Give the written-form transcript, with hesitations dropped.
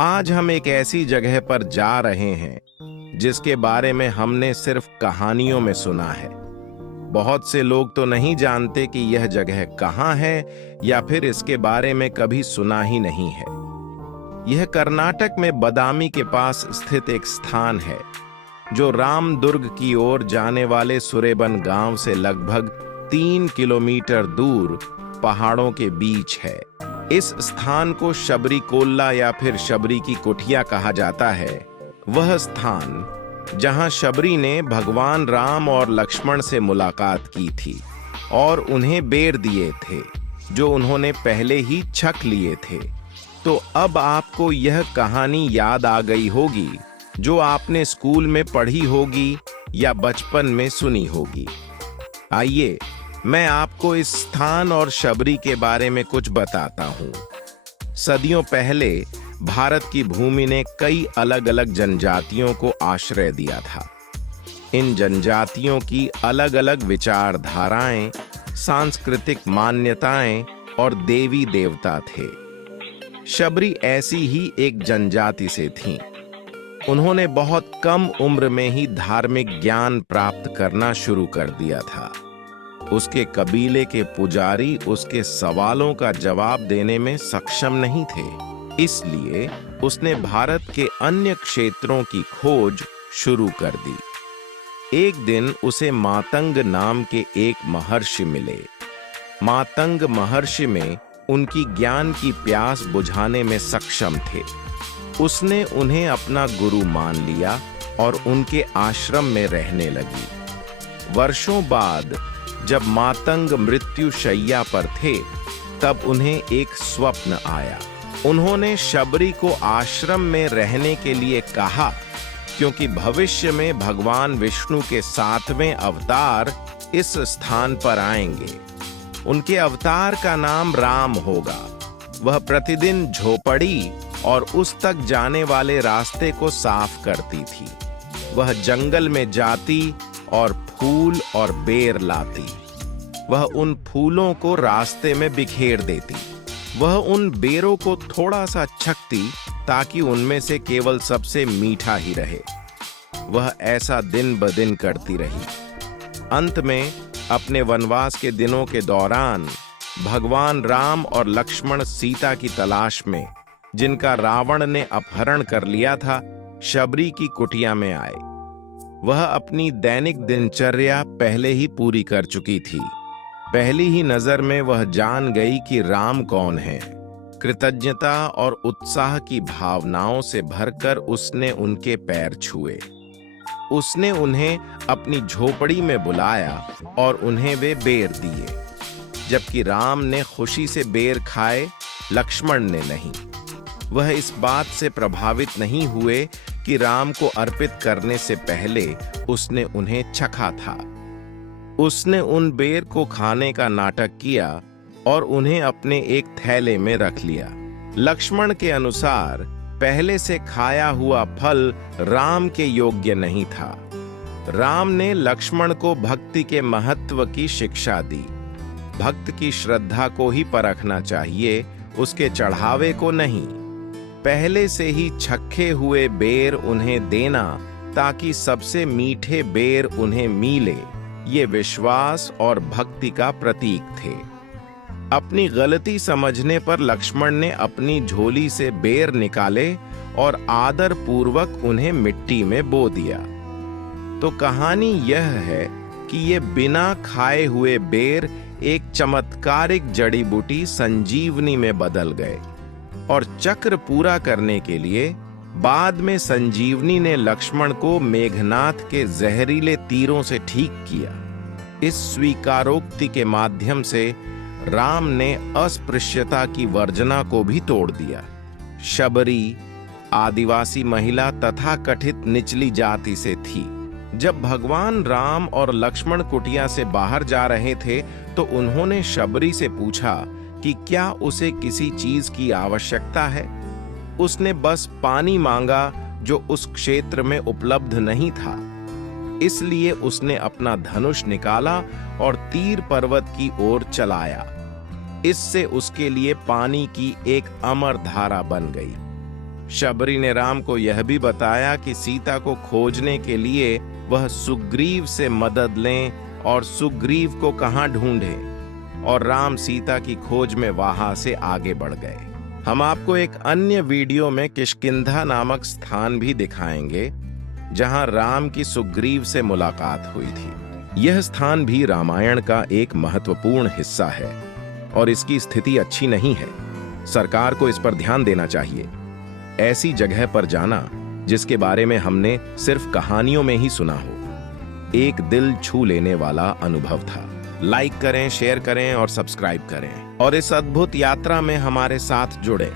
आज हम एक ऐसी जगह पर जा रहे हैं जिसके बारे में हमने सिर्फ कहानियों में सुना है। बहुत से लोग तो नहीं जानते कि यह जगह कहाँ है या फिर इसके बारे में कभी सुना ही नहीं है। यह कर्नाटक में बदामी के पास स्थित एक स्थान है जो रामदुर्ग की ओर जाने वाले सुरेबन गांव से लगभग 3 किलोमीटर दूर पहाड़ों के बीच है। इस स्थान को शबरी कोल्ला या फिर शबरी की कुटिया कहा जाता है। वह स्थान जहां शबरी ने भगवान राम और लक्ष्मण से मुलाकात की थी और उन्हें बेर दिए थे जो उन्होंने पहले ही छक लिए थे। तो अब आपको यह कहानी याद आ गई होगी जो आपने स्कूल में पढ़ी होगी या बचपन में सुनी होगी। आइए मैं आपको इस स्थान और शबरी के बारे में कुछ बताता हूँ। सदियों पहले भारत की भूमि ने कई अलग अलग जनजातियों को आश्रय दिया था। इन जनजातियों की अलग अलग विचारधाराएं, सांस्कृतिक मान्यताएं और देवी देवता थे। शबरी ऐसी ही एक जनजाति से थीं। उन्होंने बहुत कम उम्र में ही धार्मिक ज्ञान प्राप्त करना शुरू कर दिया था। उसके कबीले के पुजारी उसके सवालों का जवाब देने में सक्षम नहीं थे, इसलिए उसने भारत के अन्य क्षेत्रों की खोज शुरू कर दी। एक दिन उसे मातंग नाम के एक महर्षि मिले। मातंग महर्षि में उनकी ज्ञान की प्यास बुझाने में सक्षम थे। उसने उन्हें अपना गुरु मान लिया और उनके आश्रम में रहने लगी। वर्षों बाद जब मातंग मृत्यु शैया पर थे तब उन्हें एक स्वप्न आया। उन्होंने शबरी को आश्रम में रहने के लिए कहा क्योंकि भविष्य में भगवान विष्णु के 7वें अवतार इस स्थान पर आएंगे। उनके अवतार का नाम राम होगा। वह प्रतिदिन झोपड़ी और उस तक जाने वाले रास्ते को साफ करती थी। वह जंगल में जाती और फूल और बेर लाती। वह उन फूलों को रास्ते में बिखेर देती। वह उन बेरों को थोड़ा सा छकती ताकि उनमें से केवल सबसे मीठा ही रहे। वह ऐसा दिन ब दिन करती रही। अंत में अपने वनवास के दिनों के दौरान भगवान राम और लक्ष्मण सीता की तलाश में, जिनका रावण ने अपहरण कर लिया था, शबरी की कुटिया में आए। वह अपनी दैनिक दिनचर्या पहले ही पूरी कर चुकी थी। पहली ही नजर में वह जान गई कि राम कौन है। कृतज्ञता और उत्साह की भावनाओं से भरकर उसने उनके पैर छुए। उसने उन्हें अपनी झोपड़ी में बुलाया और उन्हें वे बेर दिए। जबकि राम ने खुशी से बेर खाए, लक्ष्मण ने नहीं। वह इस बात से प्रभावित नहीं हुए कि राम को अर्पित करने से पहले उसने उन्हें चखा था। उसने उन बेर को खाने का नाटक किया और उन्हें अपने एक थैले में रख लिया। लक्ष्मण के अनुसार पहले से खाया हुआ फल राम के योग्य नहीं था। राम ने लक्ष्मण को भक्ति के महत्व की शिक्षा दी। भक्त की श्रद्धा को ही परखना चाहिए, उसके चढ़ावे को नहीं। पहले से ही छखे हुए बेर उन्हें देना ताकि सबसे मीठे बेर उन्हें मिले, ये विश्वास और भक्ति का प्रतीक थे। अपनी गलती समझने पर लक्ष्मण ने अपनी झोली से बेर निकाले और आदर पूर्वक उन्हें मिट्टी में बो दिया। तो कहानी यह है कि ये बिना खाए हुए बेर एक चमत्कारिक जड़ी बूटी संजीवनी में बदल गए और चक्र पूरा करने के लिए बाद में संजीवनी ने लक्ष्मण को मेघनाथ के जहरीले तीरों से ठीक किया। इस स्वीकारोक्ति के माध्यम से राम ने अस्पृश्यता की वर्जना को भी तोड़ दिया। शबरी आदिवासी महिला तथा कथित निचली जाति से थी। जब भगवान राम और लक्ष्मण कुटिया से बाहर जा रहे थे तो उन्होंने शबरी से पूछा कि क्या उसे किसी चीज की आवश्यकता है। उसने बस पानी मांगा जो उस क्षेत्र में उपलब्ध नहीं था। इसलिए उसने अपना धनुष निकाला और तीर पर्वत की ओर चलाया। इससे उसके लिए पानी की एक अमर धारा बन गई। शबरी ने राम को यह भी बताया कि सीता को खोजने के लिए वह सुग्रीव से मदद लें और सुग्रीव को कहां ढूंढें, और राम सीता की खोज में वहां से आगे बढ़ गए। हम आपको एक अन्य वीडियो में किष्किंधा नामक स्थान भी दिखाएंगे जहां राम की सुग्रीव से मुलाकात हुई थी। यह स्थान भी रामायण का एक महत्वपूर्ण हिस्सा है और इसकी स्थिति अच्छी नहीं है। सरकार को इस पर ध्यान देना चाहिए। ऐसी जगह पर जाना जिसके बारे में हमने सिर्फ कहानियों में ही सुना हो, एक दिल छू लेने वाला अनुभव था। लाइक करें, शेयर करें और सब्सक्राइब करें और इस अद्भुत यात्रा में हमारे साथ जुड़े।